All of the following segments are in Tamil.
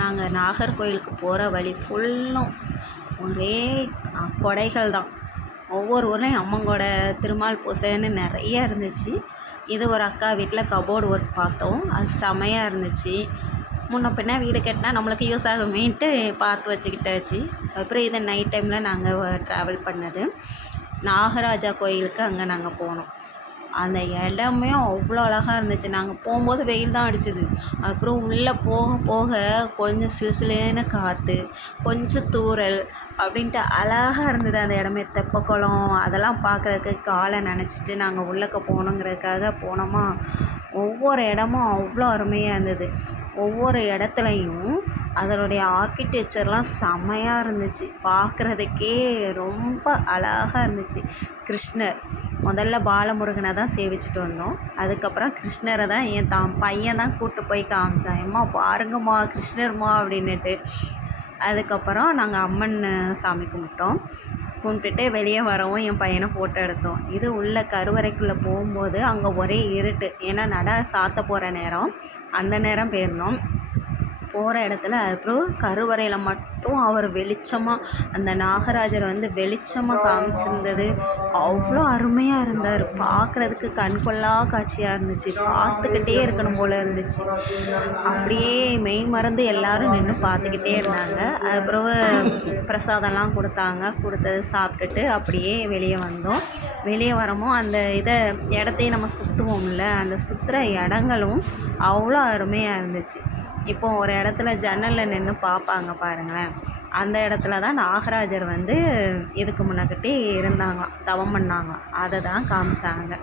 நாங்கள் நாகர்கோயிலுக்கு போகிற வழி ஃபுல்லும் ஒரே கொடைகள் தான். ஒவ்வொரு ஊர்லேயும் அம்மங்கொட திருமால் பூசைன்னு நிறைய இருந்துச்சு. இது ஒரு அக்கா வீட்டில் கபோர்டு ஒர்க் பார்த்தோம். அது செமையாக இருந்துச்சு. முன்ன பின்ன வீடு கட்டினா நம்மளுக்கு யூஸ் ஆகுமேன்ட்டு பார்த்து வச்சுக்கிட்டாச்சு. அப்புறம் இது நைட் டைமில் நாங்கள் ட்ராவல் பண்ணது நாகராஜா கோயிலுக்கு. அங்கே நாங்கள் போனோம். அந்த இடமே அவ்வளோ அழகாக இருந்துச்சு. நாங்கள் போகும்போது வெயில் தான் அடிச்சுது. அப்புறம் உள்ளே போக போக கொஞ்சம் சிலுசிலுன்னு காற்று, கொஞ்சம் தூறல் அப்படின்ட்டு அழகாக இருந்தது அந்த இடமே. தெப்பக்குளம் அதெல்லாம் பார்க்குறதுக்கு காலை நனைச்சிட்டு நாங்கள் உள்ளக்க போகணுங்கிறதுக்காக போனோமா. ஒவ்வொரு இடமும் அவ்வளோ அருமையாக இருந்தது. ஒவ்வொரு இடத்துலையும் அதனுடைய ஆர்க்கிடெக்சர்லாம் செம்மையாக இருந்துச்சு. பார்க்குறதுக்கே ரொம்ப அழகாக இருந்துச்சு. கிருஷ்ணர் முதல்ல பாலமுருகனை தான் சேவிச்சுட்டு வந்தோம். அதுக்கப்புறம் கிருஷ்ணரை தான் என் பையன் தான் கூப்பிட்டு போய் காமிச்சான். எம்மா பாருங்கம்மா கிருஷ்ணர்மா அப்படின்னுட்டு. அதுக்கப்புறம் நாங்கள் அம்மன் சாமி கும்பிட்டுட்டு வெளியே வரவும் என் பையனை ஃபோட்டோ எடுத்தோம். இது உள்ள கருவறைக்குள்ளே போகும்போது அங்கே ஒரே இருட்டு. ஏன்னா நட சாத்த போகிற நேரம், அந்த நேரம் போயிருந்தோம். போகிற இடத்துல அப்புறம் கருவறையில் மட்டும் அவர் வெளிச்சமாக அந்த நாகராஜர் வந்து வெளிச்சமாக காமிச்சிருந்தது. அவ்வளோ அருமையாக இருந்தார். பார்க்குறதுக்கு கண்கொள்ளா காட்சியாக இருந்துச்சு. பார்த்துக்கிட்டே இருக்கணும் போல் இருந்துச்சு. அப்படியே மெய் மறந்து எல்லோரும் நின்று பார்த்துக்கிட்டே இருந்தாங்க. அப்புறம் பிரசாதம்லாம் கொடுத்தது சாப்பிட்டுட்டு அப்படியே வெளியே வந்தோம். வெளியே வரமோ அந்த இடத்தையும் நம்ம சுற்றுவோம்ல, அந்த சுற்றுற இடங்களும் அவ்வளோ அருமையாக இருந்துச்சு. இப்போ ஒரு இடத்துல ஜன்னலில் நின்று பார்ப்பாங்க பாருங்களேன். அந்த இடத்துல தான் நாகராஜர் வந்து இதுக்கு முன்னாடி இருந்தாங்களாம், தவம் பண்ணாங்களாம். அதை தான் காமிச்சாங்க.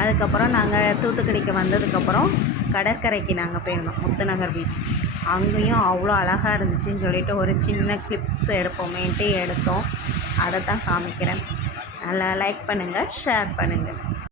அதுக்கப்புறம் நாங்கள் தூத்துக்குடிக்கு வந்ததுக்கப்புறம் கடற்கரைக்கு நாங்கள் போயிருந்தோம், முத்துநகர் பீச். அங்கேயும் அவ்வளோ அழகாக இருந்துச்சுன்னு சொல்லிட்டு ஒரு சின்ன கிளிப்ஸ் எடுப்போமேன்ட்டு எடுத்தோம். அதை தான் காமிக்கிறேன். நல்லா லைக் பண்ணுங்கள், ஷேர் பண்ணுங்கள்.